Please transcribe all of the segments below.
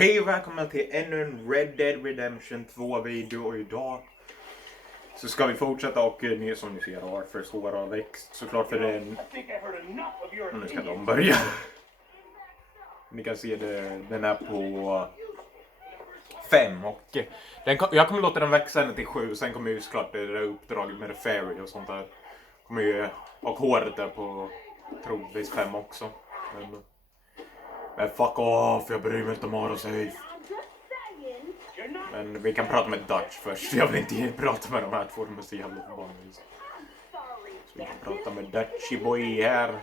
Hej och välkomna till ännu en Red Dead Redemption 2 video, och idag så ska vi fortsätta och som ni ser Arthurs hår har växt såklart för den. Nu ska de börja. Ni kan se det, den är på 5 och jag kommer låta den växa ända till 7. Sen kommer ju såklart det där uppdraget med The Fairy och sånt där. Kommer ju ha håret där på troligtvis 5 också. Men fuck off, jag bryr mig inte om Autosave. Men vi kan prata med Dutch först. Jag vill inte prata med de här två, de är så jävla förbannade. Så vi kan prata med Dutchy boy här.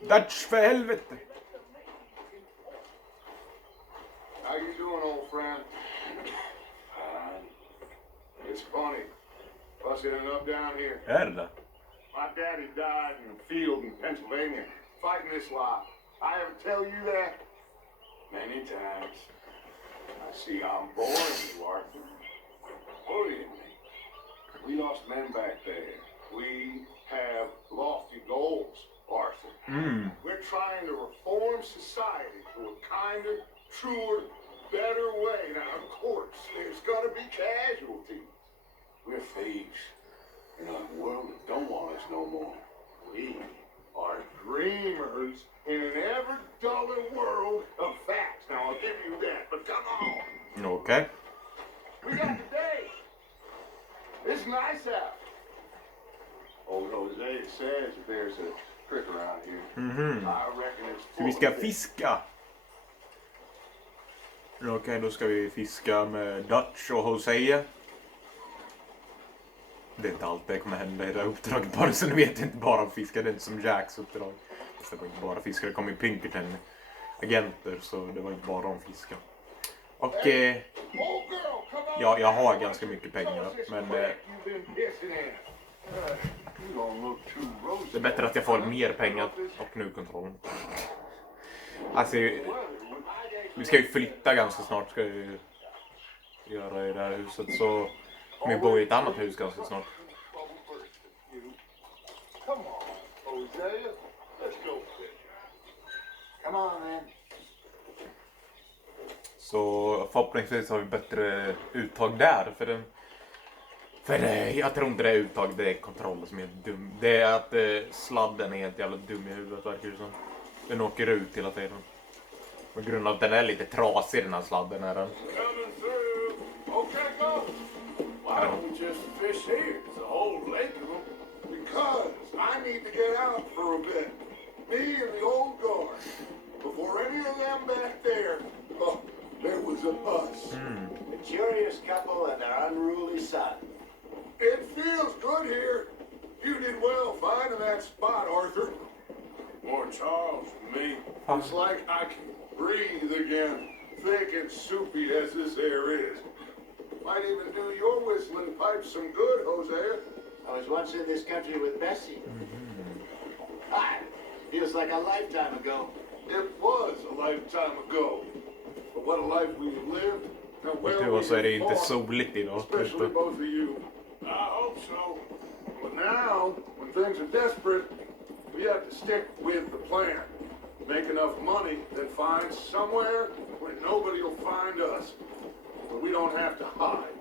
Dutch, för helvete! How you doing, old friend? It's funny. Us ending up down here. Är det? My daddy died in a field in Pennsylvania, fighting this lot. I ever tell you that? Many times. I see I'm boring you, Arthur. Worrying me. We lost men back there. We have lofty goals, Arthur. We're trying to reform society to a kinder, truer, better way. Now, of course, there's gonna be casualties. We're thieves in a world that don't want us no more. We are dreamers in an ever duller world of facts. Now, I'll give you that, but come on. Okay. We got the day. It's nice out. Old Jose says that there's a creek around here. I reckon it's Så full vi ska of fish. fiska. Okej, då ska vi fiska med Dutch och Hosea. Det är inte allt det kommer hända i det här uppdraget, bara så ni vet, inte bara fiska, det är inte som Jacks uppdrag. Det var inte bara fiska, det kom ju Pinkerton agenter, så det var inte bara de fiska. Och ja, jag har ganska mycket pengar, men det är bättre att jag får mer pengar och nu kontrollen. Alltså, vi ska ju flytta ganska snart, ska vi göra i det här huset, så kommer vi bo i ett annat hus ganska snart. Come on, Hosea. Let's go fishing. Come on, man. Så förhoppningsvis har vi bättre uttag där, för jag tror inte det är uttag, det är kontroll som är dum. Det är att sladden är helt jävla dum i huvudet, verkar det som. Den åker ut hela tiden. På grund av att den är lite trasig, den här sladden är den. Coming through. Okay, go. Why don't we just fish here? There's a whole lake of them. Because I need to get out for a bit. Me and the old guard. Before any of them back there, there was a us. A curious couple and their unruly son. It feels good here. You did well finding that spot, Arthur. More Charles than me. It's like I can breathe again, thick and soupy as this air is. Might even do your whistling pipes some good, Hosea. I was once in this country with Bessie. Ah, feels like a lifetime ago. It was a lifetime ago. But what a life we've lived. And well Tur så är det inte fought, soligt idag. especially both of you. I hope so. But now, when things are desperate, we have to stick with the plan. Make enough money, then find somewhere where nobody will find us. But we don't have to hide.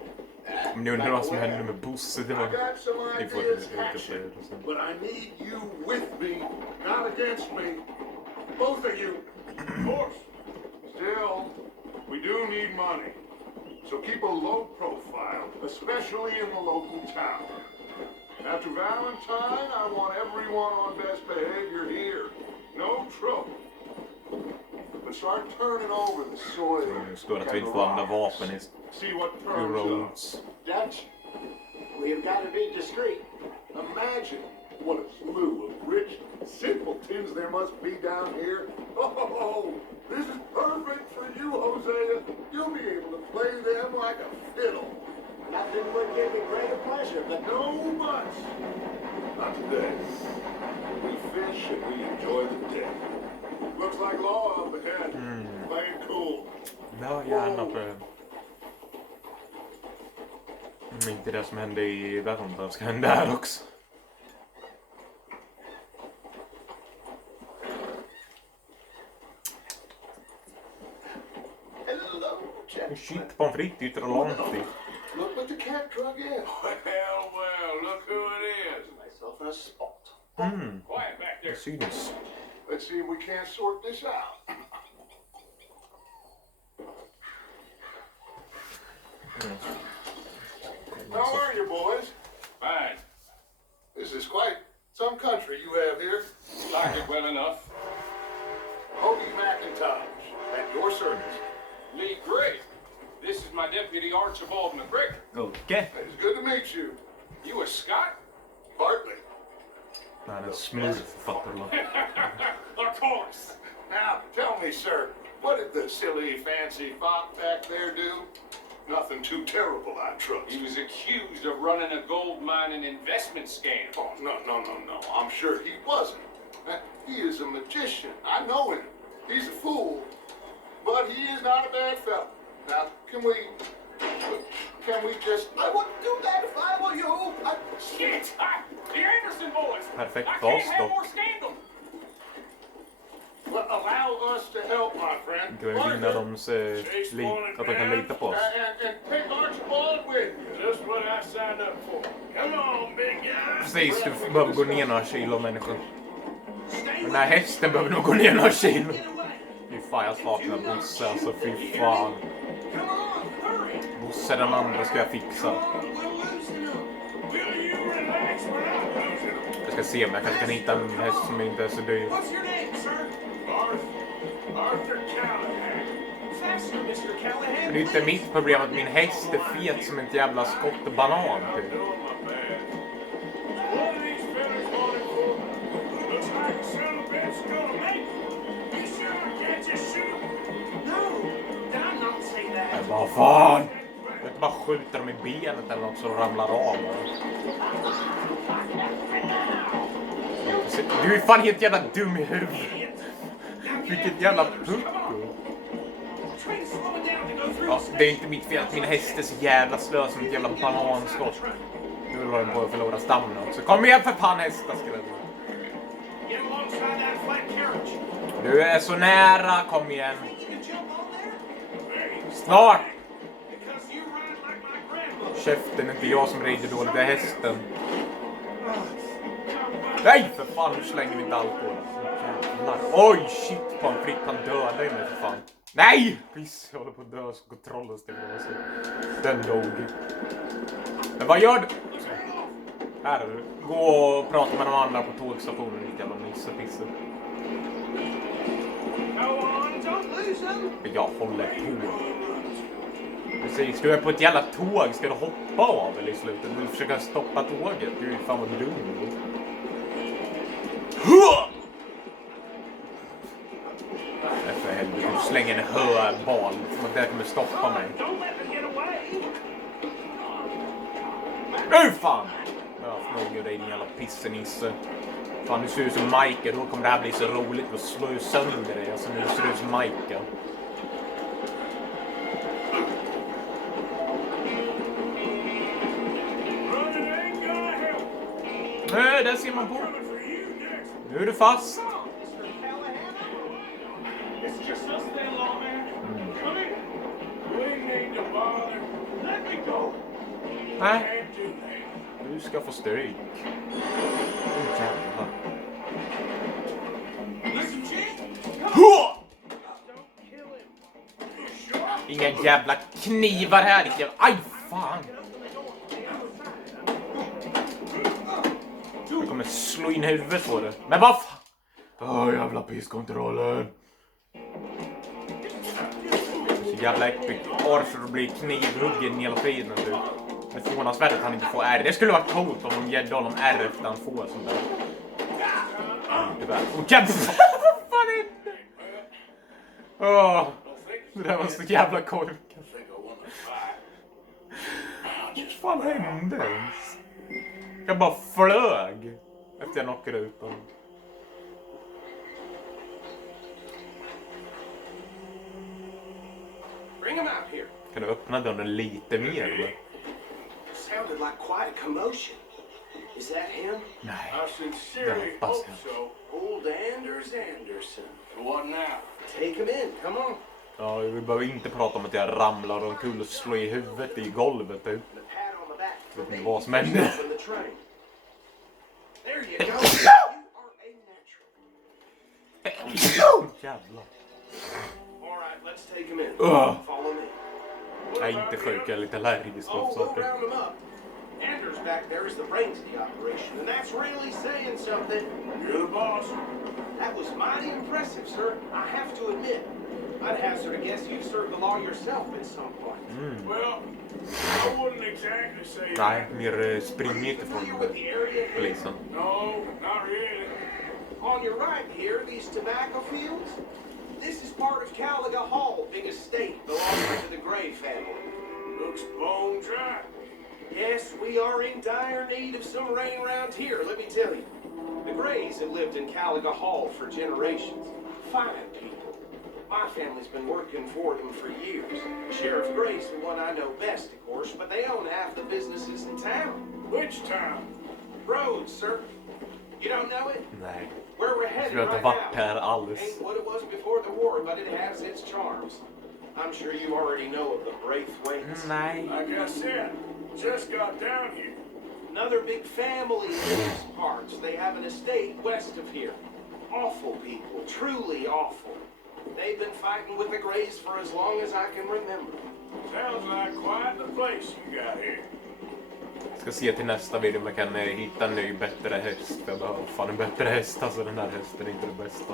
Men ni undrar vad som hände med Bosse, det I var... got some Ni får ideas inte hatching, säga det sen. but I need you with me, not against me. Both of you. Of course. Still, we do need money. So keep a low profile, especially in the local town. After Valentine, I want everyone on best behavior here. No trouble. But start turning over the soil. Det står att vi inte får använda vapen i See what turns up. roads. Dutch, we've got to be discreet. Imagine what a slew of rich simpletons there must be down here. Oh, this is perfect for you, Hosea. You'll be able to play them like a fiddle. Nothing would give me greater pleasure, but No much. Not today. We fish and we enjoy the day. Looks like law up ahead. Playing cool. Ja, gärna för... Inte det som hände i Valentine ska hända här också. hello, Shit, pommes frites ytter och långt i. Look what the cat drug in. Well, look who it is. Myself in a spot. Quiet back there. Det syns. Let's see if we can't sort this out. How are you, boys? Fine. This is quite some country you have here. Like it well enough. Hobie McIntosh, at your service. Lee Gray. This is my deputy Archibald McGregor. Okej. It's good to meet you. You a Scot? Partly. Han är en smooth, fattar du? Of course. Now, tell me, sir, what did the silly, fancy fop back there do? Nothing too terrible, I trust. He was accused of running a gold mining investment scam. Oh, no. I'm sure he wasn't. He is a magician. I know him. He's a fool. But he is not a bad fellow. Now, can we just... I wouldn't do that if I were you. Shit! The Anderson boys! Perfekt I för oss can't have då. more scandal! Well, allow us to help, my friend. Kan vi vinna dems att de kan lita på oss. And take Archibald with you. Just what I signed up for. Come on, big guy. Precis, du behöver gå ner några kilo människor. Den här hästen behöver nog gå ner några kilo. Fy fan, jag saknar Bosse, alltså fy fan. Bosse den andra ska jag fixa. Jag ska se om jag kanske kan hitta en häst som inte är så dyr. Arthur Callahan. Det är inte mitt problem att min häst är fet som ett jävla skottbanan typ. Men vad fan? Jag inte bara skjuter dem i benet eller något så ramlar av. Du är fan helt jävla dum i huvudet. Vilket jävla pucko. Ja, det är inte mitt fel att min häst är så jävla slö som ett jävla bananskott. Nu håller den på att förlora stammen också. Kom igen för fan hästar ska det. Du är så nära, kom igen. Snart! Käften, inte jag som rider dåligt, det är hästen. Nej för fan, nu slänger vi inte alkohol. Oj shit, pommes frites, han dödade mig för fan. Nej! Piss, jag håller på att dö så kontrollen stänger av sig. Den dog. Men vad gör du? Här är du. Gå och prata med de andra på tågstationen, ditt jävla nisse-pisse. Jag håller på. Precis, du är på ett jävla tåg. Ska du hoppa av eller i slutet? Du försöker stoppa tåget. Du är fan vad dum. För helvete, du slänger en höbal. Det kommer stoppa mig. Fan! Jag frågar dig din jävla pissenisse. Fan, du ser ut som Michael. Då kommer det här bli så roligt att slå sönder dig. Alltså nu ser du ut som Michael. Nej, där ser man på. Nu är du fast. Nej. Du ska få stryk. Jävlar. Inga jävla knivar här. Jävla... Aj, fan. Jag kommer slå in huvudet på det. Men vad fan? Åh, jävla pisskontrollen. Så jävla äckligt. Arthur blir knivhuggen hela tiden. Typ. Det är förvånansvärt att han inte får R. Det skulle vara coolt om de ger honom R efter han får sånt där. Tyvärr. Åh, jävlar. Vad fan är det? Åh. Det där var så jävla korkat. Vad fan hände ens? Jag bara flög. Efter jag knockade ut honom. Bring him out here. Kan du öppna dörren lite mer eller? Sounded like quite a commotion. Is that him? Nej. I sincerely Ja, hope fast- so. Old Anders Anderson. What now? Take him in. Come on. Ja, vi behöver inte prata om att jag ramlar omkull och slår i huvudet i golvet typ. And a pat on the back for Vet ni making vad som hände? yourself in the train. There you go. You are a natural. Jävlar. All right, let's take him in. Ugh. Follow me. Jag är inte sjuk, jag är lite allergisk mot Oh, we'll saker. round him up. Anders back there is the brains of the operation, and that's really saying something. You're the boss. That was mighty impressive, sir. I have to admit. I'd hazard a guess you've served the law yourself at some point. Well, I wouldn't exactly say Nej, that. mer springer inte Familiar från with the area? polisen. No, not really. On your right here, these tobacco fields. This is part of Caliga Hall, big estate belonging to the Gray family. Looks bone dry. Yes, we are in dire need of some rain around here, let me tell you. The Grays have lived in Caliga Hall for generations. Fine people. My family's been working for them for years. Sheriff Gray's the one I know best, of course, but they own half the businesses in town. Which town? Rhodes, sir. You don't know it? Nej. Where we're headed Jag har right inte varit now. här alls. Ain't what it was before the war, but it has its charms. I'm sure you already know of the Braithwaites. Nej. Like I said, just got down here. Another big family in these parts. They have an estate west of here. Awful people, truly awful. They've been fighting with the Grays for as long as I can remember. Sounds like quite the place you got here. Ska se till nästa video om jag kan hitta en ny bättre häst. Jag behöver fan en bättre häst, alltså den här hästen är inte det bästa.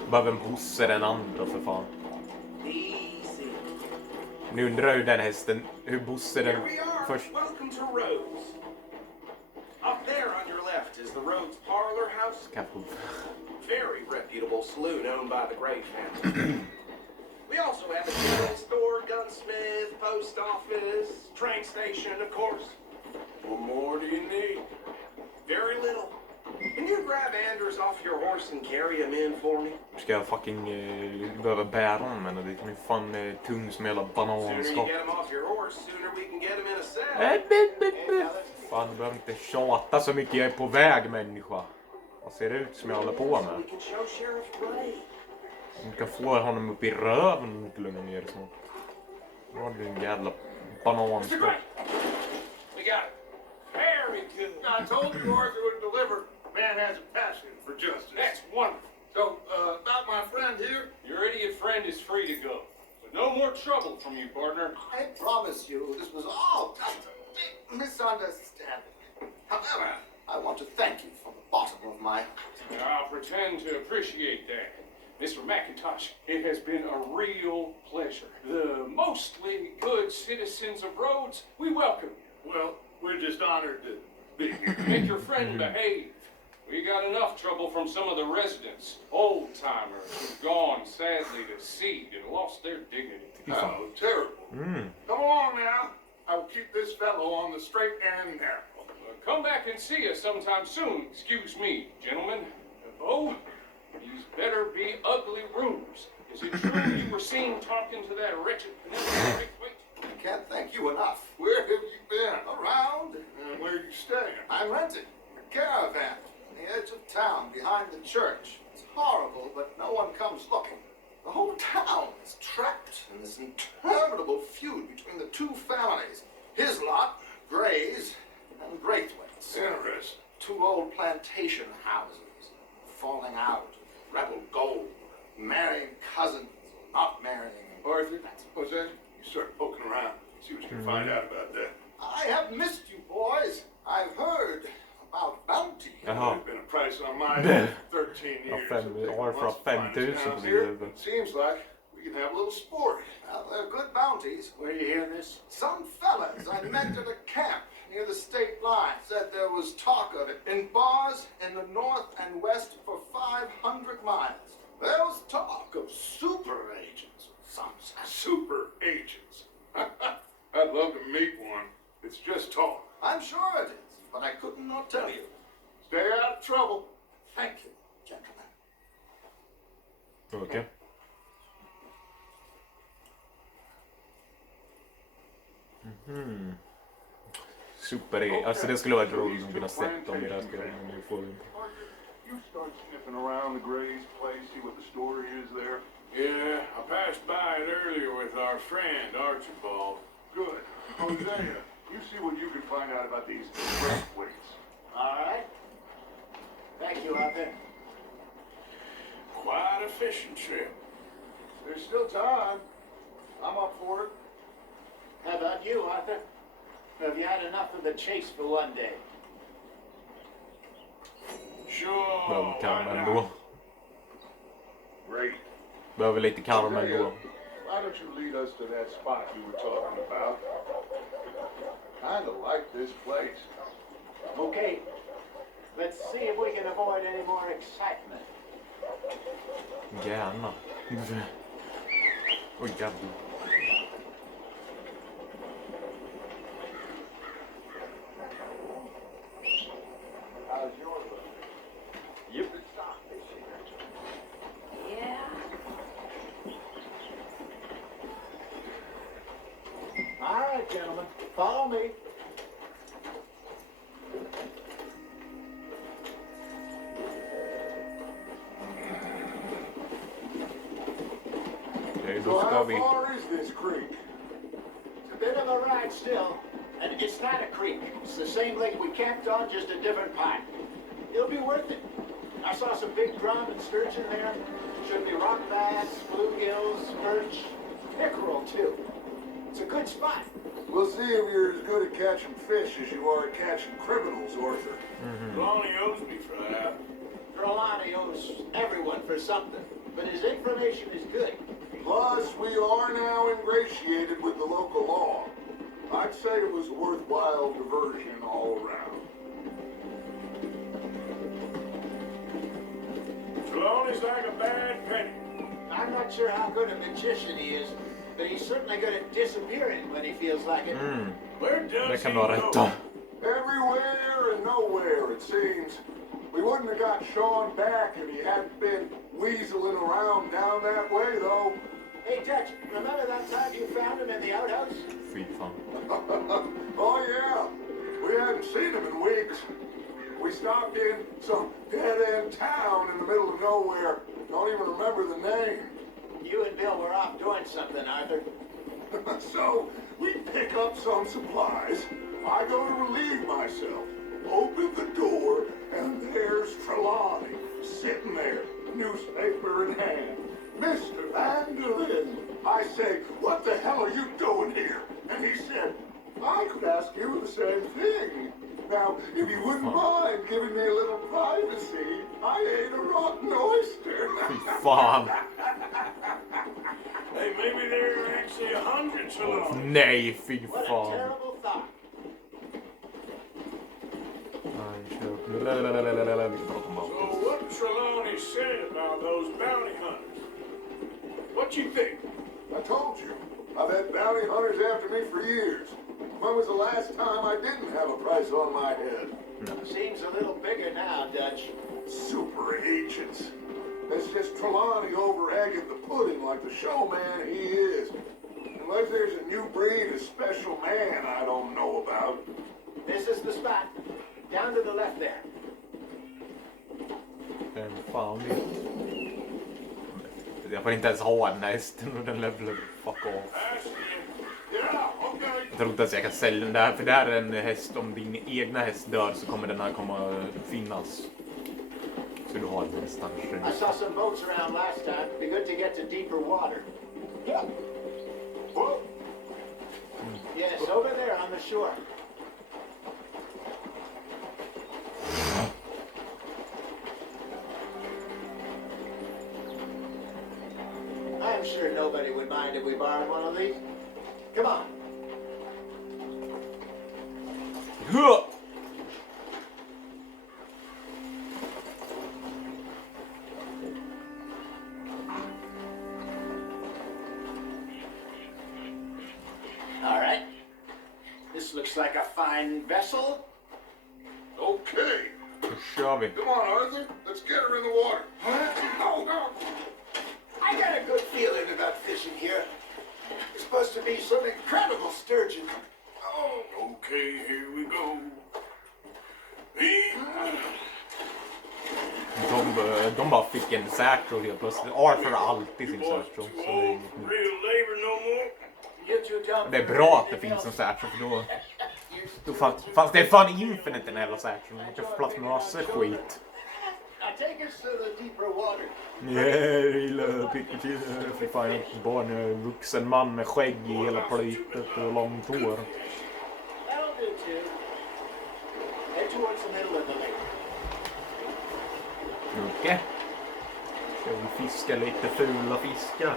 Jag behöver en Bosse den andra för fan. Easy. Nu undrar jag hur den hästen, hur Bosse den Here we are. först... Welcome to Rhodes. Up there on your left is the Rhodes Parlor House. Very reputable saloon owned by the Gray family. We also have a general store, gunsmith, post office, train station, of course. What more do you need? Very little. Can you grab Anders off your horse and carry him in for me? Ska jag fucking behöva bära honom eller det kan ju fan tung som hela Sooner you bananskap. get him off your horse, sooner we can get him in a cell. Fan, du behöver inte tjata så mycket, jag är på väg människa. Vad ser det ut som jag håller på So med? we can show Sheriff Gray. Du kan få honom upp i röven om du inte lugnar ner dig snart. Nu har du en jävla bananskap. We got it. Very good. I told you Arthur would deliver. Man has a passion for justice. That's wonderful. So, about my friend here, Your idiot friend is free to go. But no more trouble from you, partner. I promise you this was all just a big misunderstanding. However, I want to thank you from the bottom of my heart. I'll pretend to appreciate that. Mr. McIntosh, it has been a real pleasure. The mostly good citizens of Rhodes, we welcome you. well, we're just honored to be here. Make your friend behave. We got enough trouble from some of the residents, old-timers who've gone sadly to seed and lost their dignity. How terrible. Come along now. I will keep this fellow on the straight and narrow. Come back and see us sometime soon. Excuse me, gentlemen. Oh, these better be ugly rumors. Is it true you were seen talking to that wretched Penelope Braithwaite? I can't thank you enough. Where have you been? Around, And where are you staying? I'm renting a caravan on the edge of town behind the church. It's horrible, but no one comes looking. The whole town is trapped in this interminable feud between the two families. His lot, Gray's, and Braithwaite's. Interesting. Two old plantation houses, falling out, rebel gold, marrying cousins, or not marrying. Arthur, what's that? You start poking around. See what you can find out about that. I have missed you, boys. I've heard about bounty. Jaha. There's been a price on my 13 years. fem- of taking år för lots of finest 5 000 towns blir here. det. Seems like we can have a little sport. Well, they're good bounties. Where do you hear this? Some fellas I met at a camp near the state line said there was talk of it in bars in the north and west for 500 miles. There was talk of super agents of some sort. Super agents. I'd love to meet one. It's just talk. I'm sure it is, but I couldn't not tell you. Stay out of trouble. Thank you, gentlemen. Okej. Super, alltså det skulle vara roligt att kunna sett dem i det här spelet, men nu får vi inte. You start sniffing around the Gray's place, see what the story is there. Yeah, I passed by it earlier with our friend, Archibald. Good. Hosea, you see what you can find out about these breakaways. All right. Thank you, Arthur. Quite a fishing trip. There's still time. I'm up for it. How about you, Arthur? Have you had enough of the chase for one day? Sure. Behöver why karma not? ändå. Great. Behöver lite karma Hosea, ändå. why don't you lead us to that spot you were talking about? Kinda like this place. Okay. Let's see if we can avoid any more excitement. Gärna. Oj jävlar. How's your look? Yep. Yeah. All right, gentlemen. Follow me. Okej, So då ska how vi... far is this creek? It's a bit of a ride still. And it's not a creek. It's the same lake we camped on, just a different part. It'll be worth it. I saw some big drum and sturgeon there. Should be rock bass, bluegills, perch, pickerel too. It's a good spot. We'll see if you're as good at catching fish as you are at catching criminals, Arthur. Lonnie owes me for that. Trelawney owes everyone for something, but his information is good. Plus, we are now ingratiated with the local law. I'd say it was a worthwhile diversion all around. Trelawney's like a bad penny. I'm not sure how good a magician he is, but he's certainly good at disappearing when he feels like it. Where Det does kan he vara go? rätt då. Everywhere and nowhere, it seems. We wouldn't have got Sean back if he hadn't been weaseling around down that way, though. Hey, Dutch, remember that time you found him in the outhouse? Fy fan. Oh, yeah. We hadn't seen him in weeks. We stopped in some dead-end town in the middle of nowhere. Don't even remember the name. You and Bill were off doing something, Arthur. So, we pick up some supplies. I go to relieve myself. Open the door, and there's Trelawney, sitting there, newspaper in hand. Mr. Van der Linde. I say, what the hell are you doing here? And he said, I could ask you the same thing. Now, if you wouldn't mind giving me a little privacy, I ate a rotten oyster. Fy fan. Hey, maybe there are actually 100 Trelawney. Nej, fy What a fan. terrible thought. Nej, kör. Lalalala, vi pratar om So allt. what Trelawney said about those bounty hunters? What you think? I told you. I've had bounty hunters after me for years. When was the last time I didn't have a price on my head? Seems a little bigger now, Dutch. Super agents. It's just Trelawney over egging the pudding like the showman he is. Unless there's a new breed of special man I don't know about. This is the spot. Down to the left there. Vem fan vet? Jag får inte ens ha den här hästen och den levelar fuck off. Yeah, okay. Jag tror inte ens jag kan sälja den där, för det här är en häst, om din egna häst dör så kommer den här komma finnas. Så du har den nästan. I saw some boats around last time. Be good to get to deeper water. Yeah. Whoa. Yes, over there on the shore. I'm sure nobody would mind if we borrowed one of these. Come on. Huh! All right. This looks like a fine vessel. Okay. Då kör vi. Come on, Arthur. Let's get her in the water. Oh, no. I got a good feeling about fishing here. It's supposed to be some incredible sturgeon. Oh, okay, here we go. De de bara fick en Satchel helt plötsligt. Arthur har alltid sin Satchel. Så det är inget nytt. Real labor no more. You two jump. Det är bra att det finns en Satchel för då fanns det fan Infinite den jävla Satchel. Man kan få plats med massor skit. Now take us to the deeper water. Nej, lilla Pikachu. Fy fan, jag är bara en vuxen man med skägg i hela plytet och långt hår. That'll do too. Head towards the middle of the lake. Okej. Ska vi fiska lite fula fiskar?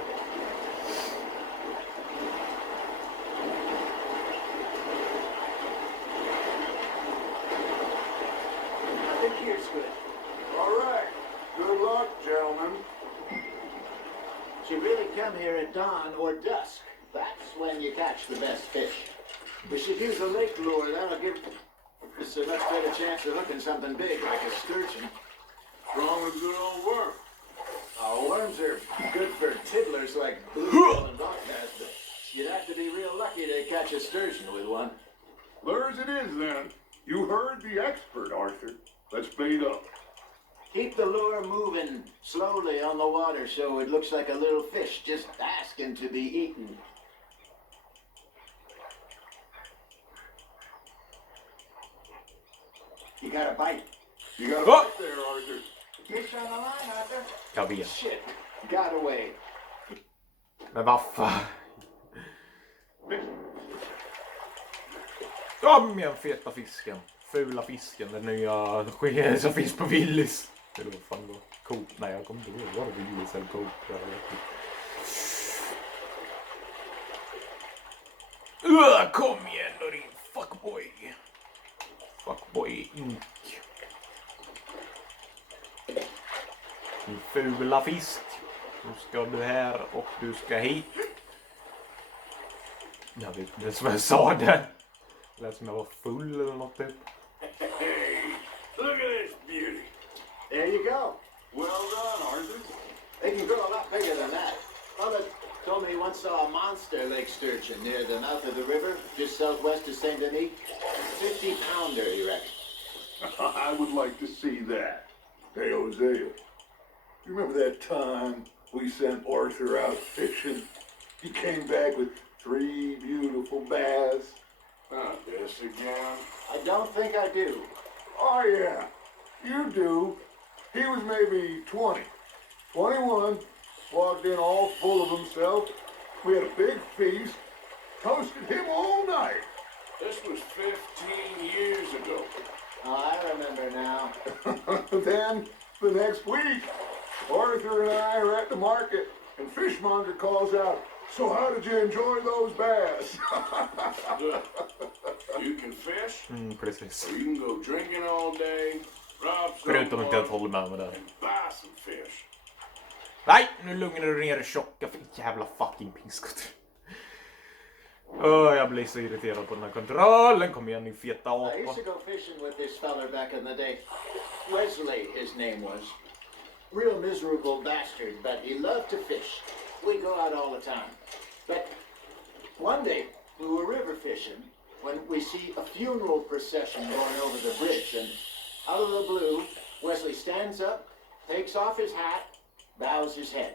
I think here's good. All right. Good luck, gentlemen. Should really come here at dawn or dusk. That's when you catch the best fish. We should use a lake lure. That'll give us a much better chance of hooking something big like a sturgeon. Strong as good old worm. Worms are good for tiddlers like bluegill and rock bass, but you'd have to be real lucky to catch a sturgeon with one. Lures it is then. You heard the expert, Arthur. Let's bait up. Keep the lure moving slowly on the water so it looks like a little fish just asking to be eaten. You got a bite. You got a Oh. bite there, Arthur. Fish on the line, Arthur. Jag vet. Shit, got away. Men vad fan. Kom igen feta fisken. Fula fisken. Den nya skeden som finns på Willys. Det var fan då. Coop. Nej, jag kommer inte ihåg. Var det Willys eller Coop? Jag vet inte. Kom igen då din fuckboy. Fuckboy Inc. Din fula fisk. Nu ska du här och du ska hit. Jag vet inte som jag sa det. Det lät som jag var full eller något typ. Hey, look at this beauty. There you go. Well done, Arthur. They can grow a lot bigger than that. Father told me he once saw a monster lake sturgeon near the mouth of the river, just southwest of Saint Denis. 50-pounder, you reckon? I would like to see that. Hey, Hosea. You remember that time we sent Arthur out fishing? He came back with 3 beautiful bass. Not this again. I don't think I do. Oh, yeah. You do. He was maybe 20. 21. Walked in all full of himself. We had a big feast. Toasted him all night. This was 15 years ago. Oh, I remember now. Then, the next week, Arthur and I are at the market, and Fishmonger calls out, "So how did you enjoy those bass?" Look, you can fish, Precis. or you can go drinking all day, rob Förutom inte att someone, hålla med mig där. and buy some fish. Nej, nu lugnar du ner dig tjocka för jävla fucking piskot. Jag blir så irriterad på den här kontrollen. Kom igen, ni feta I apa. used to go fishing with this feller back in the day. Wesley, his name was. Real miserable bastard, but he loved to fish. We'd go out all the time. But one day, we were river fishing when we see a funeral procession going over the bridge, and out of the blue, Wesley stands up, takes off his hat, bows his head.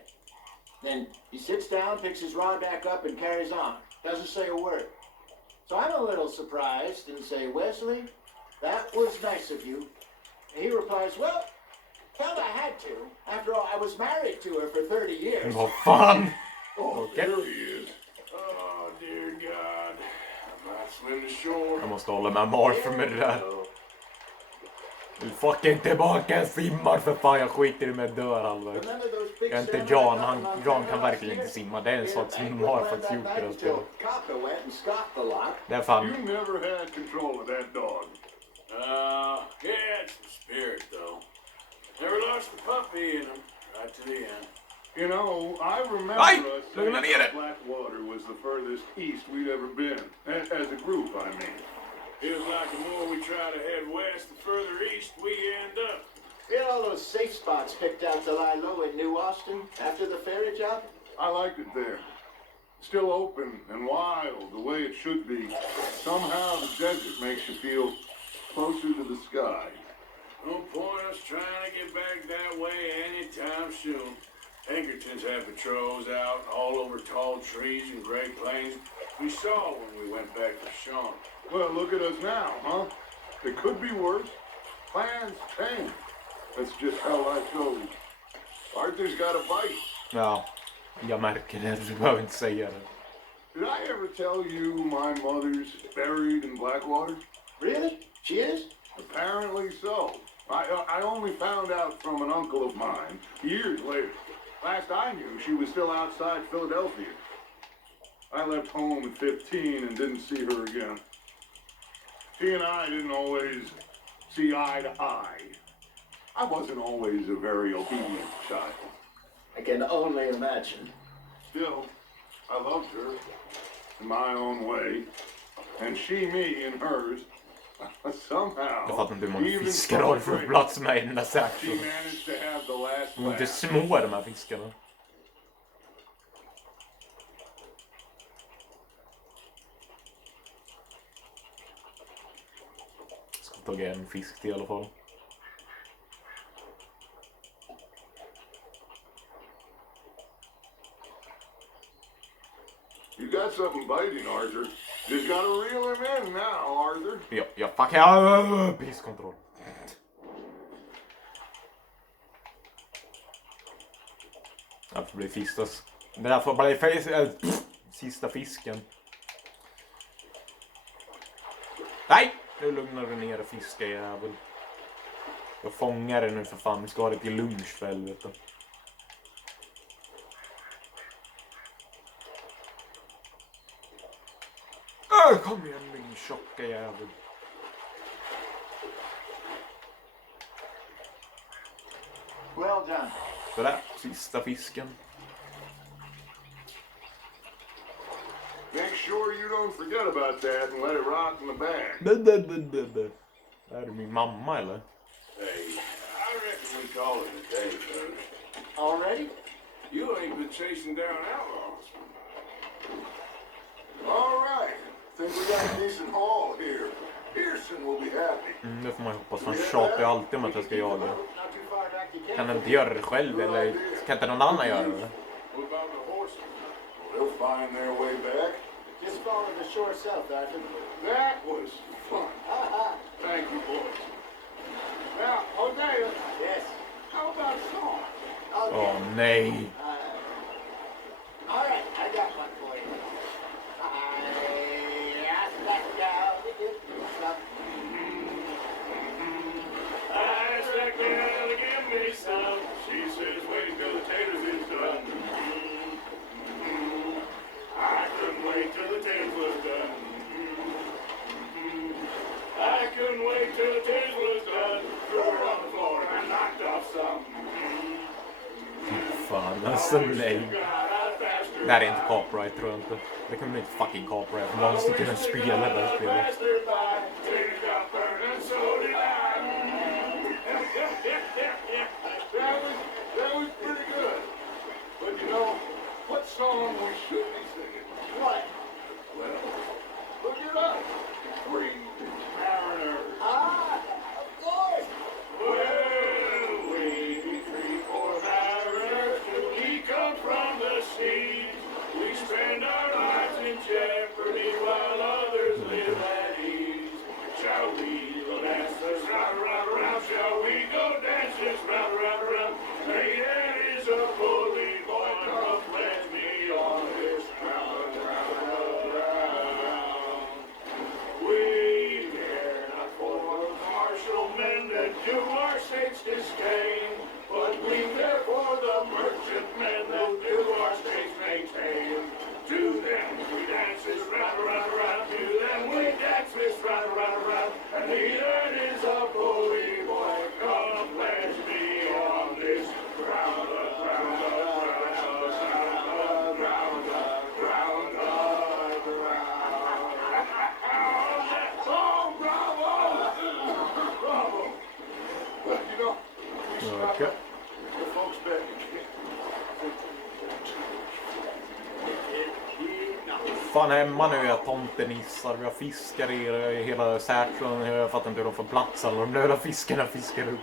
Then he sits down, picks his rod back up, and carries on. Doesn't say a word. So I'm a little surprised and say, "Wesley, that was nice of you." And he replies, "Well, felt I had to. After all, I was married to her for 30 years. Vad fan? Oh, Okay. there he is. Oh, dear God. I might swim to shore. Jag måste hålla med Martha med det där. Du fucking tillbaka en simmar för fan, jag skiter i mig dör halvvägs. Remember those big Jag är inte salmon John, I caught on John kan last verkligen year? inte simma. Det är en sak som Yeah, Martha I faktiskt went gjort i back det här until spelet. Kaka went and scoffed a lot. Det är fan... You never had control of that dog. He had some spirit, though. Never lost the puppy in him, right to the end. You know, I remember Hey, us look at saying that. that Blackwater was the furthest east we'd ever been. As a group, I mean. Feels like the more we try to head west, the further east we end up. We had all those safe spots picked out to lie low in New Austin after the ferry job. I liked it there. Still open and wild, the way it should be. Somehow the desert makes you feel closer to the sky. No point us trying to get back that way anytime soon. Pinkertons have patrols out all over tall trees and Great Plains. We saw when we went back to Sean. Well, look at us now, huh? It could be worse. Plans change. That's just how life goes. Arthur's got a bite. Ja, jag märker det. Du behöver inte säga det. Did I ever tell you my mother's buried in Blackwater? Really? She is? Apparently so. I only found out from an uncle of mine years later. Last I knew, she was still outside Philadelphia. I left home at 15 and didn't see her again. She and I didn't always see eye to eye. I wasn't always a very obedient child. I can only imagine. Still, I loved her in my own way, and she me in hers. Somehow, Jag fattar inte hur många fiskar har för plats med i den där she säkert. managed to have the last De är inte laugh. små de här fiskarna. Jag ska ta en fisk till i alla fall. You got something biting, Arthur. Just gotta reel him in now, Arthur. Ja, fuck ja, priskontroll. Det får bli fistas. Det där får bli sista fisken. Nej! Nu lugnar du ner och fiskar jävel. Jag fångar det nu för fan. Vi ska ha det till lunch för helvete. Kom igen min tjocka jävel. Well done. Sådär, sista fisken. Make sure you don't forget about that and let it rot in the bag. Det här är min mamma eller? Hey, I reckon we call it a day, fellas. Already? You ain't been chasing down outlaws. All right. Think we got a decent haul here. Pearson will be happy. Det får man hoppas. Han tjatar ju alltid om att jag ska jaga. Not too far back to camp. Kan han inte göra det själv eller kan inte någon annan göra det? What about the horses? They'll find their way back. Just follow the shore south, Arthur. That was fun. Thank you, boys. Now, Hosea, Yes. how about Sean? Åh nej. All right, I got one for you. I stuck down the good stuff. I stuck down to give me some. She says, wait till the taters is done. I couldn't wait till the taters was done. I couldn't wait till the taters was done. Threw her on the floor and I knocked off some. Fan alltså nej. Det här är inte copyright tror jag inte. Det kommer bli fucking copyright. För man måste kunna spela det här spelet. That was pretty good. But you know, what song we should be singing? What? Well, look it up. Three Mariners. Of course. Well, we three, four mariners, we come from the seas. We spend our lives in jeopardy while others live at ease. Shall we go dance this round, round, round? Shall we go dance this round, round, round? Hey, that is a bully boy, come pledge me on this round, round, round. We care not for martial men that do our state's disdain, but we care for the merchantmen that do our state's maintain. To them we dance this round, round, round. To them we dance this round, round, round. And he that is a bully boy, come pledge me on this round, round, round, round, round, round, Oh, bravo! Bravo! But you know, we stopped Okay. the folks back in camp. fan hemma nu, jag tomtenissar, vi har fiskar i hela Särtrön, jag fattar inte hur de får plats, alla de döda fiskarna fiskar upp.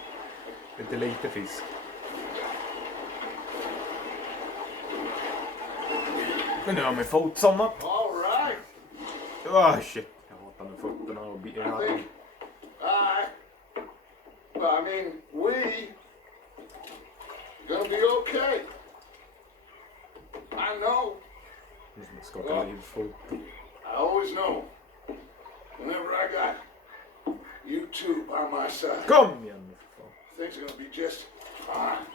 Inte lite fisk. Men nu har min fot somnat. All right. Shit, jag hatar med fötterna och I mean, we gonna be okay. I know. Skaka liv foten. I always know. Whenever I got you two by my side, Kom igen nu för fan. things are gonna be just fine.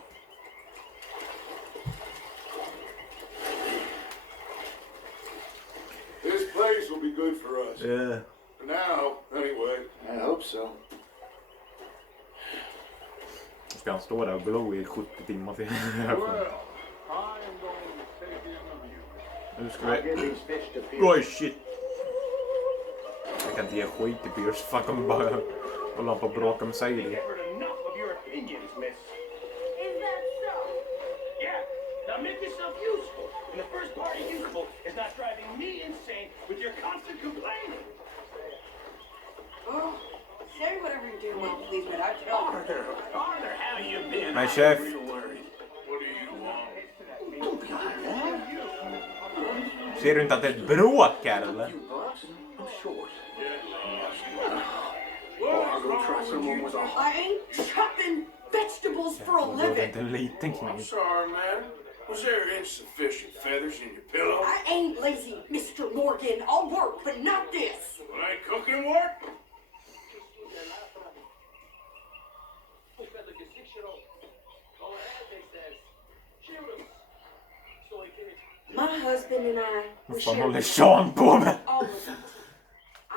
This place will be good for us. For now, anyway. I hope so. Ska han stå där och glo i 70 timmar till? Well, I am going to take in of you. Nu ska I'll vi... give these fish to Pierce. Oj shit! Jag kan inte ge skit till Pierce, fan kommer bara hålla på och bråka med sig. I've heard enough of your opinions, miss. Is that so? Yeah, now make yourself useful. And the first part of useful is not driving me insane with your constant complaining. Oh, say whatever you do, well, please, but I tell you. Arthur, how you been? Men chef, What do you want? ser du inte att det är ett bråk här eller? I'm short. I'll go try someone with a... I ain't chopping vegetables for a Jag behöver living. inte en liten I'm kniv. sorry, man. Was there insufficient feathers in your pillow? I ain't lazy, Mr. Morgan. I'll work, but not this. Well, ain't cooking work? My husband and I were Vad fan håller sharing Sean på med? all of it.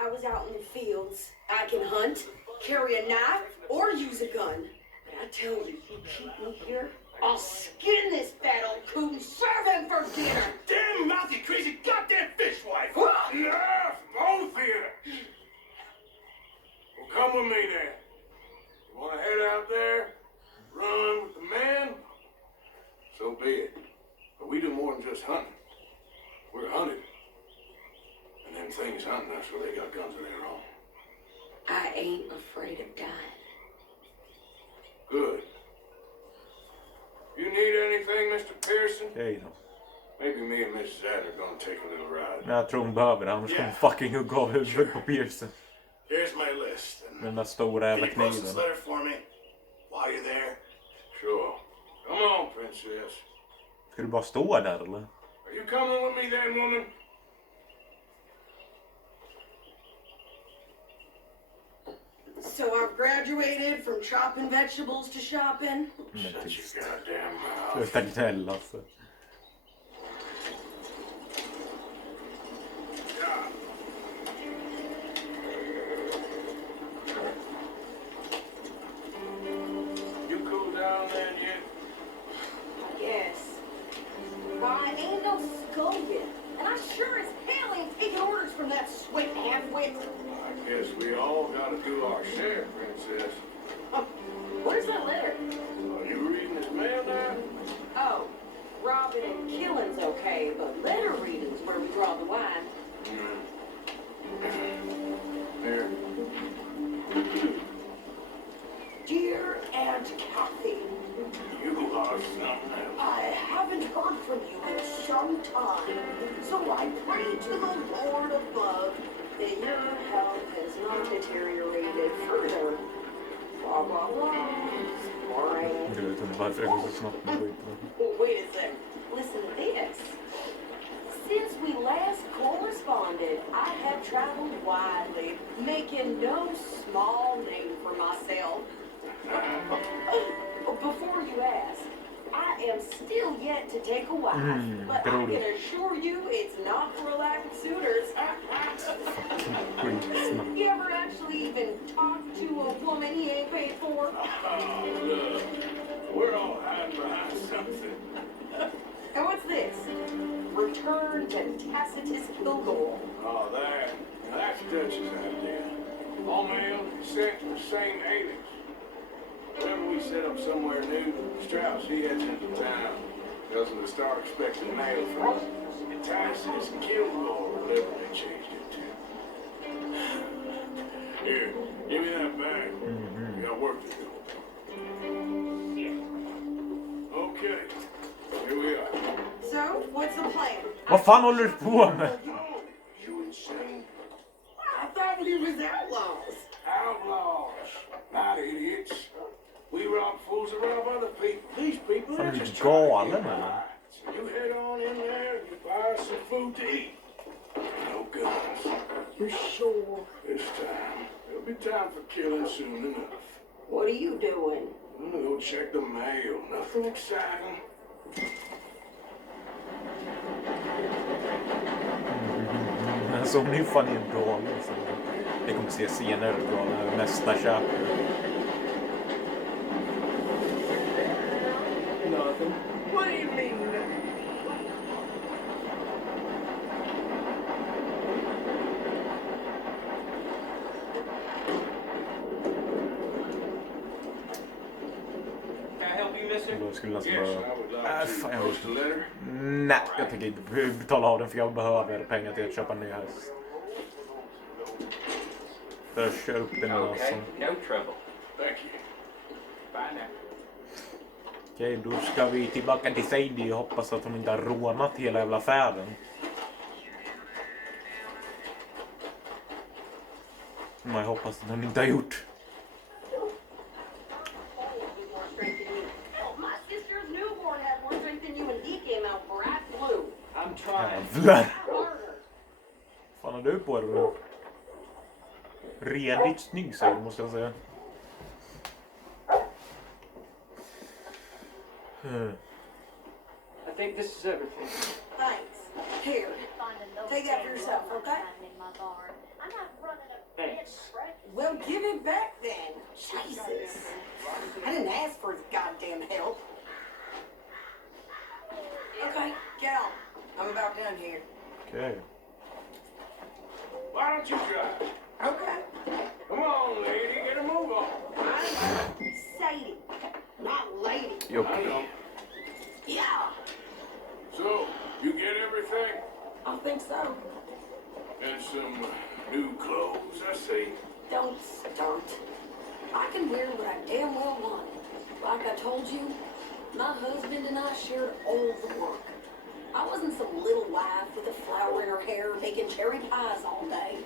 I was out in the fields. I can hunt, carry a knife, or use a gun. But I tell you, you keep me here, I'll skin this fat old coon and serve him for dinner. Damn mouth, you crazy goddamn fishwife! Enough, both of you! Well, come with me then. You want to head out there, run with the man? So be it. But we do more than just hunting. We're hunted. And them things hunting us, well, they got guns of their own. I ain't afraid of dying. Good. You need anything, Mr. Pearson? Okej då. Maybe me and Mrs. Zad are gonna take a little ride. Men jag tror hon behöver det, annars kommer hon fucking hugga av huvudet på Pearson. Here's my list. Med den där stora jävla Can you post this kniven. letter for me while you're there? Sure. Come on, princess. Ska du bara stå där eller? Are you coming with me then, woman? So I've graduated from chopping vegetables to shopping. Men Shut tyst. your goddamn mouth. Sluta gnälla alltså. God. You cool down then yet? I guess. Why, I ain't no skull yet. And I sure as hell ain't taking orders from that sweat half-wit. I guess we all gotta do our share, princess. Where's that letter? Are you reading this mail now? Oh, robbing and killing's okay, but letter reading's where we draw the line. Here. Dear Aunt Kathy, You are something else. I haven't heard from you in some time, so I pray to the Lord above that your health has not deteriorated further. Blah, blah, blah. Boring. Jag vet inte varför det går så snabbt med skiten. Well, wait a sec. Listen to this. Since we last corresponded, I have traveled widely, making no small name for myself. Before you ask, I am still yet to take a wife, but I can assure you it's not for a lack of suitors. Skitsnabbt. You ever actually even talk to a woman he ain't paid for? Oh, look. We're all hiding behind something. And what's this? Return to Tacitus Kilgore. Oh, that's Dutch's idea. All mail sent to the same alias. Whenever we set up somewhere new, Strauss, he heads into town. Doesn't start expecting mail from us. Entices Kilgore, whatever they changed it to. Here, give me that bag. We got work to do. Okay, here we are. So, what's the plan? Vad fan håller du på med? You insane? I thought we was outlaws. Outlaws, not idiots. We rob fools and rob other people. These people Fan, are är du just trying to galen get eller? by. So you head on in there and you buy us some food to eat. No guns. You sure? This time, there'll be time for killing soon enough. What are you doing? I'm gonna go check the mail. Nothing exciting. Alltså hon är ju fan helt galen. Så. Det kommer se senare galen. Nästa köper. Nothing. What do you mean? Can I help you, mister? Då skulle nästan Yes, bara... I would like fan, to jag post a letter. Nej, jag tänker inte betala av den för jag behöver pengar till att köpa en ny häst. För att köra upp den alltså. Okay, no trouble. Thank you. Bye now. Okej, då ska vi tillbaka till Sadie och hoppas att hon inte har rånat hela jävla affären. Men jag hoppas att hon inte har gjort. My sister's newborn had more strength than you and he came out bright blue. I'm trying. Jävlar! Harder. Vad fan har du på dig då? Redigt snygg säger du, måste jag säga. I think this is everything. Thanks. Here. Take that for yourself, okay? Thanks. Well, give it back then. Jesus. I didn't ask for his goddamn help. Okay, get on. I'm about done here. Okej. Why don't you drive? Okay. Come on, lady, get a move on. I'm Sadie, not lady. I know. Yeah, So, you get everything? I think so. And some new clothes, I see. Don't start. I can wear what I damn well want. Like I told you, my husband and I shared all the work. I wasn't some little wife with a flower in her hair making cherry pies all day.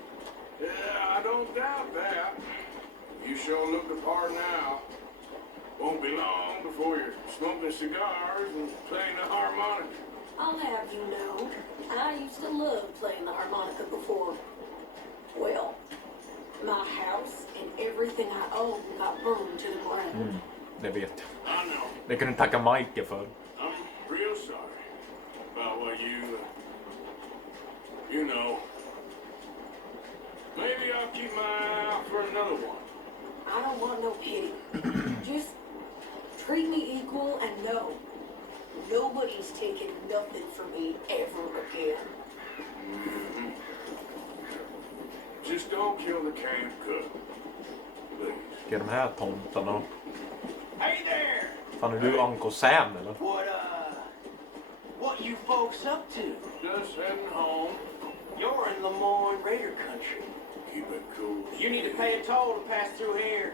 Yeah, I don't doubt that. You sure look the part now. Won't be long before you're smoking cigars and playing the harmonica. I'll have you know, I used to love playing the harmonica before. Well, my house and everything I own got burned to the ground. Det vet jag. I know. Det kan du tacka Mike för. I'm real sorry about what you know. Maybe I'll keep my eye out for another one. I don't want no pity. Just treat me equal and know nobody's taking nothing from me ever again. Just don't kill the canned cook. Please. Vilka är de här tomtarna? Hey there! Fan, är du Uncle Sam eller? What you folks up to? Just heading home. You're in Lemoyne Raider country. Keep it cool. You need to pay a toll to pass through here.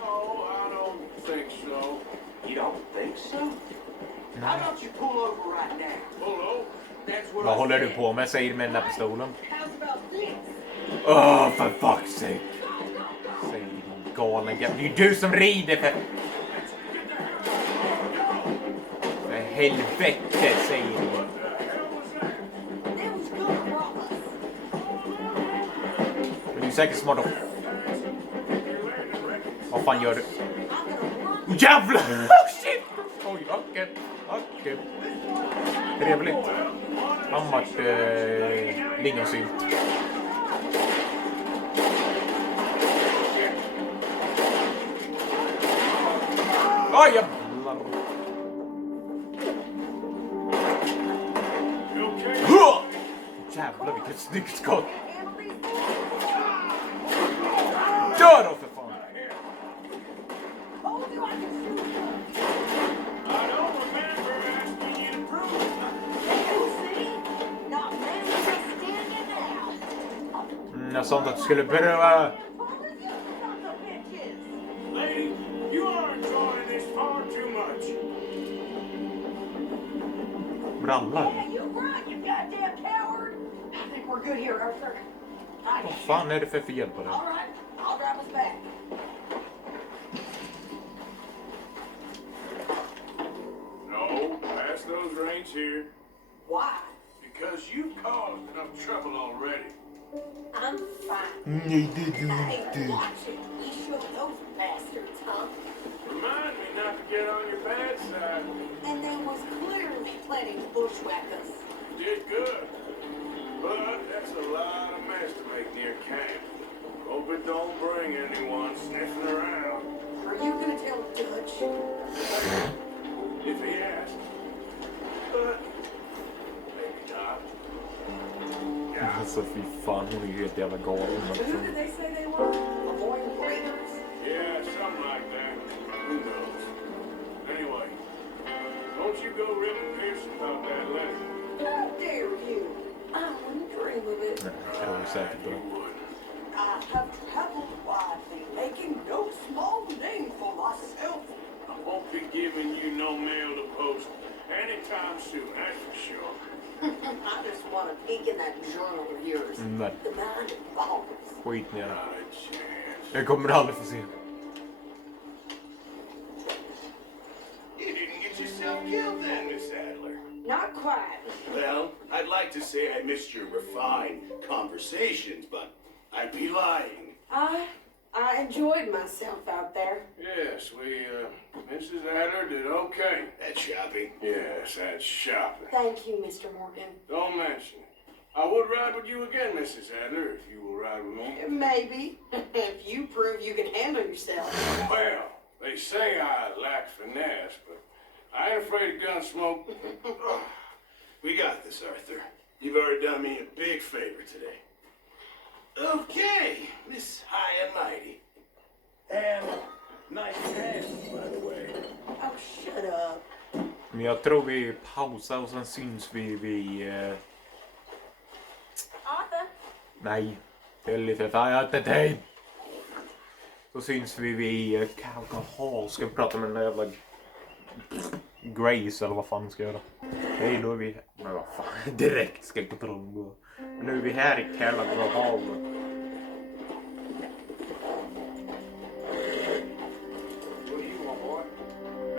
No, I don't think so. You don't think so? How about you pull over right now? Pull over. That's what Vad I håller du said. på med, säger med den där pistolen? How's about this? Åh, för fuck's sake. Säg din galen jävla... Det är ju du som rider för... För helvete, säger du. They was gonna rob us. Men du är säkert smart och... Vad fan gör du? I'm gonna run. Jävlar! Oh shit! Oj, okej. Trevligt. Han vart lingonsylt. Oj, jävlar. You okay? Huh! Jävlar, vilket snyggt skott. Dör då för fan. Oh, do I can shoot? I don't remember asking sånt att du skulle behöva... Lady, you are enjoying this far too much. Brallar. Yeah, you run, you goddamn coward! I think we're good here, Arthur. Vad fan är det för fel på det? All right, I'll drive us back. No, pass those reins here. Why? Because you've caused enough trouble already. I'm fine. Nej, det är Hey, du inte. watch it. We show those bastards, huh? Remind me not to get on your bad side. And there was clearly planning to bushwhack us. Did good. But that's a lot of mess to make near camp. Hope it don't bring anyone sniffing around. Are you gonna tell Dutch? If he asks. But maybe not. Yeah. Alltså fy fan, hon är ju helt jävla galen. Who did they say they were? Avoiding raiders? Yeah, something like that. Who knows? Anyway, don't you go ripping Pearson about that letter. How dare you? I wouldn't dream of it. Nej, det kan du säkert You bra. would. I have traveled widely, making no small name for myself. I won't be giving you no mail to post anytime soon, that's for sure. I just want to peek in that journal of yours. Nej, The mind of ballers. skit ner det. Not a chance. Jag kommer aldrig få se. You didn't get yourself killed then, Miss Adler. Not quite. Well, I'd like to say I missed your refined conversations, but I'd be lying. I enjoyed myself out there. Yes, Mrs. Adler did okay. That shopping. Yes, that's shopping. Thank you, Mr. Morgan. Don't mention it. I would ride with you again, Mrs. Adler, if you will ride with me. Maybe. If you prove you can handle yourself. Well, they say I lack finesse, but I ain't afraid of gun smoke. We got this, Arthur. You've already done me a big favor today. Okay, Miss High and Mighty. And nice hands, by the way. Oh, shut up. Men jag tror vi pausar och sen syns vi vid... Arthur? Nej, helvete, fan jag har inte tid. Så syns vi vid Calgary. Ska vi prata med den där jävla Grace eller vad fan vi ska göra. Hej, då är vi... Men vad fan, direkt ska kontrollen gå. Men nu är vi här i Calgary Hall. What do you want, boy?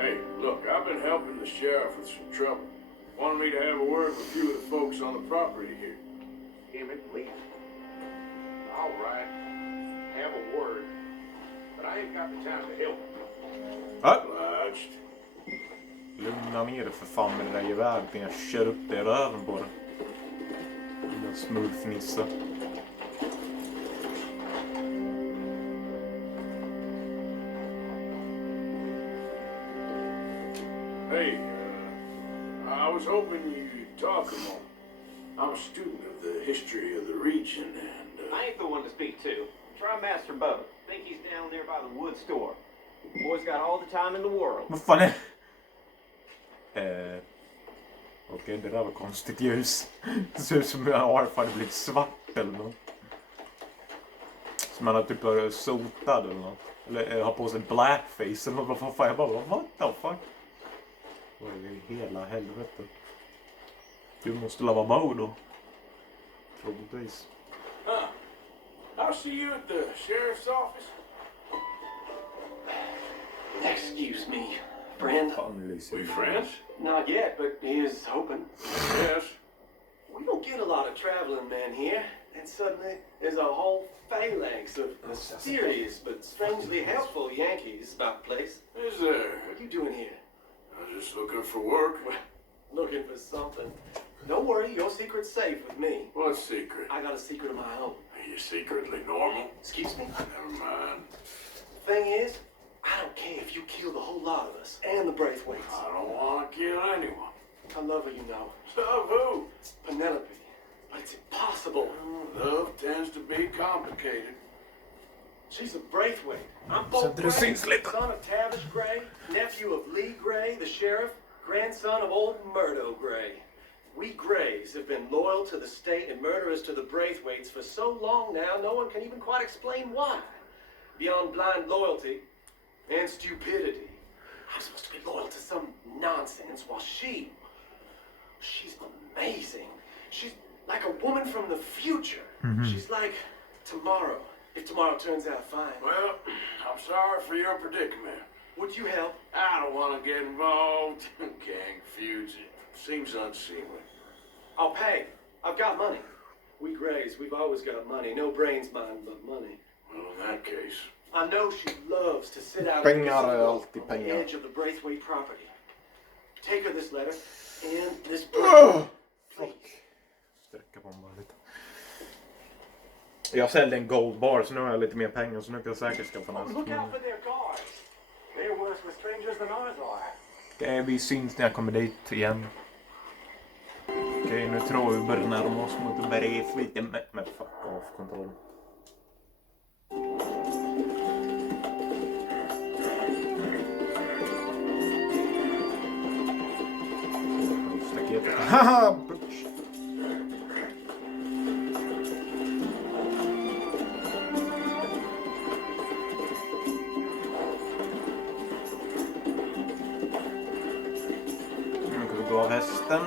Hey, look, I've been helping the sheriff with some trouble. Wanted me to have a word with a few of the folks on the property here. Hear me, please. All right. Have a word. But I ain't got the time to help. Obliged. Lugna ner dig för fan med det där geväret innan jag kör upp det i röven på det. Lilla smurfnisse. Hey, I was hoping you'd talk a moment. I'm a student of the history of the region and... I ain't the one to speak to. Try Master Bo. Think he's down there by the wood store. Boy's got all the time in the world. Vad fan är... Okej, det där var konstigt ljus. Det ser ut som Arf hade blivit svart eller något. Som han har typ varit sotad eller något. Eller har på sig blackface eller något. Vad fan, jag bara, what the fuck? Vad är det i hela helvetet? Du måste lava Bo då. Troligtvis. Huh. I'll see you at the sheriff's office. Excuse me, friend. Fan, Lisa. We friends? Not yet, but he is hoping. Yes. We don't get a lot of traveling men here, and suddenly there's a whole phalanx of mysterious but strangely helpful Yankees about the place. Is there? What are you doing here? I'm just looking for work. Looking for something. Don't worry, your secret's safe with me. What secret? I got a secret of my own. Are you secretly normal? Excuse me? Never mind. Thing is, I don't care if you kill the whole lot of us and the Braithwaites. I don't want to kill anyone. I love her, you know. Of who? Penelope. But it's impossible. Love tends to be complicated. She's a Braithwaite. I'm Så Bo det Gray, syns lite. son of Tavish Gray, nephew of Lee Gray, the sheriff, grandson of old Murdo Gray. We Greys have been loyal to the state and murderers to the Braithwaites for so long now, no one can even quite explain why. Beyond blind loyalty and stupidity. I'm supposed to be loyal to some nonsense while she's amazing. She's like a woman from the future. She's like tomorrow, if tomorrow turns out fine. Well, I'm sorry for your predicament. Would you help? I don't want to get involved. Gang feuds. Seems unseemly. I'll pay. I've got money. We Greys, we've always got money. No brains, mind, but money. Well, in that case. I know she loves to sit out Pengar är on alltid the pengar. edge of the Braithwaite property. Take her this letter and this book. Sträcka på mig bara lite. Jag sålde en gold bar så nu har jag lite mer pengar så nu kan jag säkert skaffa Look något. out for their guards. They're worse with strangers than ours are. Okej, vi syns när jag kommer dit igen. Okej, nu tror vi börjar närma oss mot Braithwaite. Men fuck off kontroll. Staketet. Haha, bitch. Nu kan vi gå av hästen.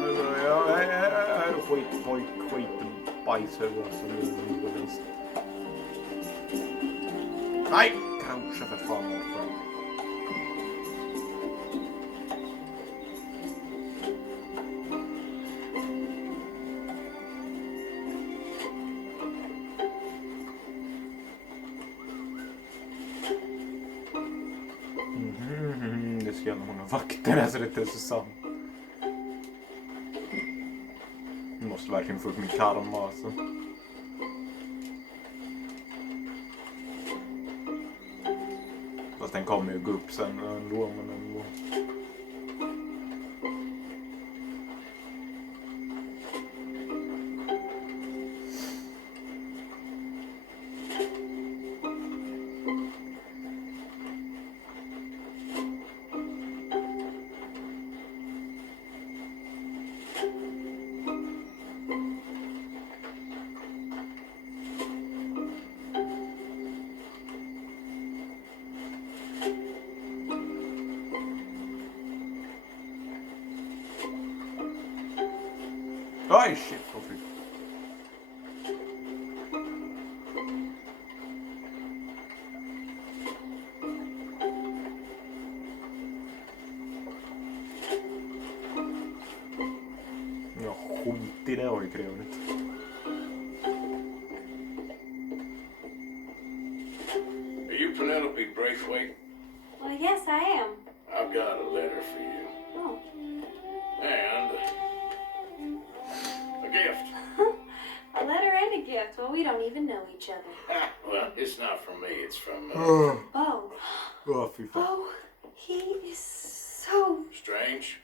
Nu börjar jag. Här och skitpojk, skitbajshuvud. Så nu går vi vänster. Nej! Croucha för fan. Det ska jävla många vakter här så det inte är så sant. Jag måste verkligen få upp min karma alltså. Fast den kommer ju gå upp sen ändå, men ändå. Aj shit, vad fint. Ja, skit i det var ju trevligt. Are you Penelope Braithwaite? Well, yes, I am. I've got a letter for you. Oh. And a gift. A letter and a gift. Well, we don't even know each other. Well, it's not from me. It's from Bo. Åh, fy fan. Bo, he is so... Strange.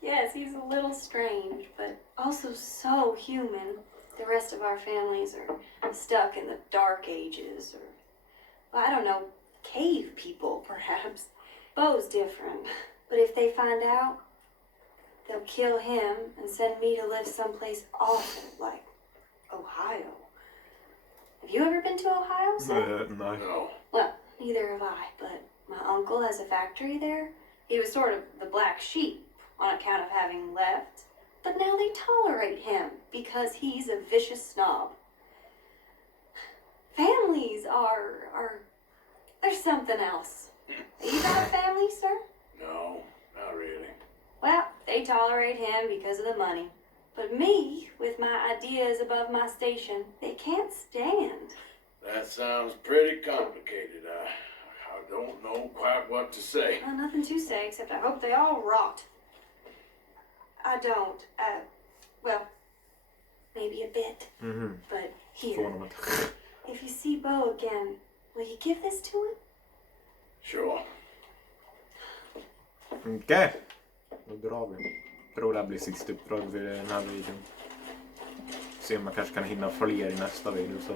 Yes, he's a little strange, but also so human. The rest of our families are stuck in the dark ages, or, well, I don't know, cave people, perhaps. Bo's different, but if they find out, they'll kill him and send me to live someplace awful, like Ohio. Have you ever been to Ohio, sir? Nej. No. Well, neither have I, but my uncle has a factory there. He was sort of the black sheep on account of having left, but now they tolerate him because he's a vicious snob. Families are there's something else. You got a family, sir? No, not really. Well, they tolerate him because of the money. But me, with my ideas above my station, they can't stand. That sounds pretty complicated. I don't know quite what to say. Well, nothing to say, except I hope they all rot. I don't. Well, maybe a bit. Mhm. But here, Förvånad. if you see Bo again, will you give this to him? Sure. Okej. Då drar vi. Tror det här blir sista uppdrag för den här videon. Se om man kanske kan hinna fler i nästa video. Så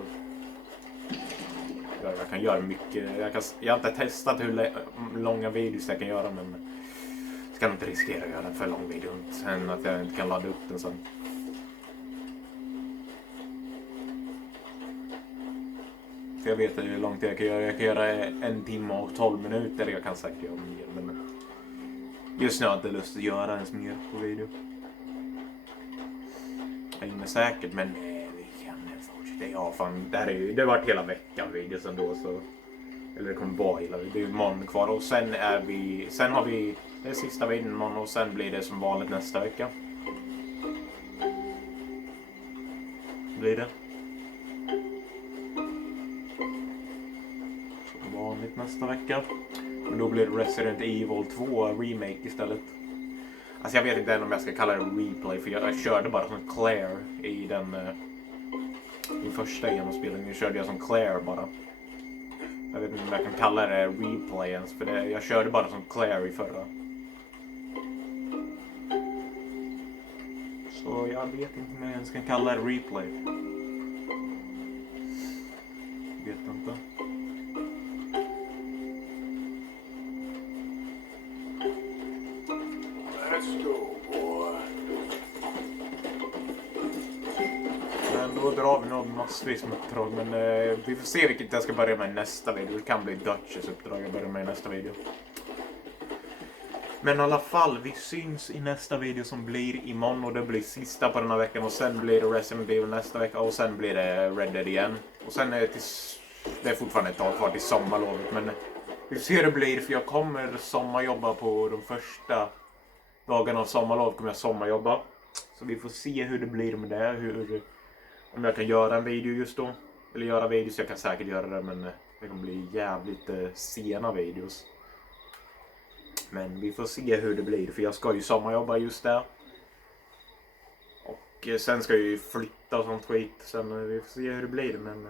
jag kan göra mycket. Jag har inte testat hur långa videos jag kan göra, men Ska nog inte riskera att göra en för lång video. Sen att jag inte kan ladda upp den sen. För jag vet hur långt jag kan göra. Jag kan göra 1 timme och 12 minuter. Jag kan säkert göra mer. Men just nu har jag inte lust att göra ens mer på video. Jag hinner säkert, men vi kan fortsätta. Ja, fan, det har varit hela veckan video sen då. Så, eller det kommer vara hela veckan. Det är imorgon kvar. Och sen har vi det sista videon imorgon. Och sen blir det som vanligt nästa vecka. Blir det. Som vanligt nästa vecka. Men då blir det Resident Evil 2 Remake istället. Alltså jag vet inte än om jag ska kalla det replay, för jag körde bara som Claire i den första genomspelningen. Körde jag som Claire bara. Jag vet inte om jag kan kalla det replay ens, för jag körde bara som Claire i förra. Så jag vet inte om jag ens kan kalla det replay. Vet inte. Let's go, boy. Men då drar vi nog massvis med uppdrag. Men vi får se vilket jag ska börja med i nästa video. Det kan bli Dutches uppdrag jag börjar med i nästa video. Men i alla fall, vi syns i nästa video som blir imorgon. Och det blir sista på den här veckan. Och sen blir det Resident Evil nästa vecka. Och sen blir det Red Dead igen. Och sen är det är fortfarande ett tag kvar till sommarlovet. Men vi får se hur det blir. För jag kommer sommarjobba på de första dagarna av sommarlov. Kommer jag sommarjobba. Så vi får se hur det blir med det. Om jag kan göra en video just då. Eller göra videos. Jag kan säkert göra det. Men det kommer bli jävligt sena videos. Men vi får se hur det blir. För jag ska ju sommarjobba just där. Och sen ska jag ju flytta och sånt skit. Sen vi får se hur det blir. Men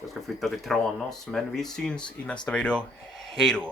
jag ska flytta till Tranås. Men vi syns i nästa video. Hej då!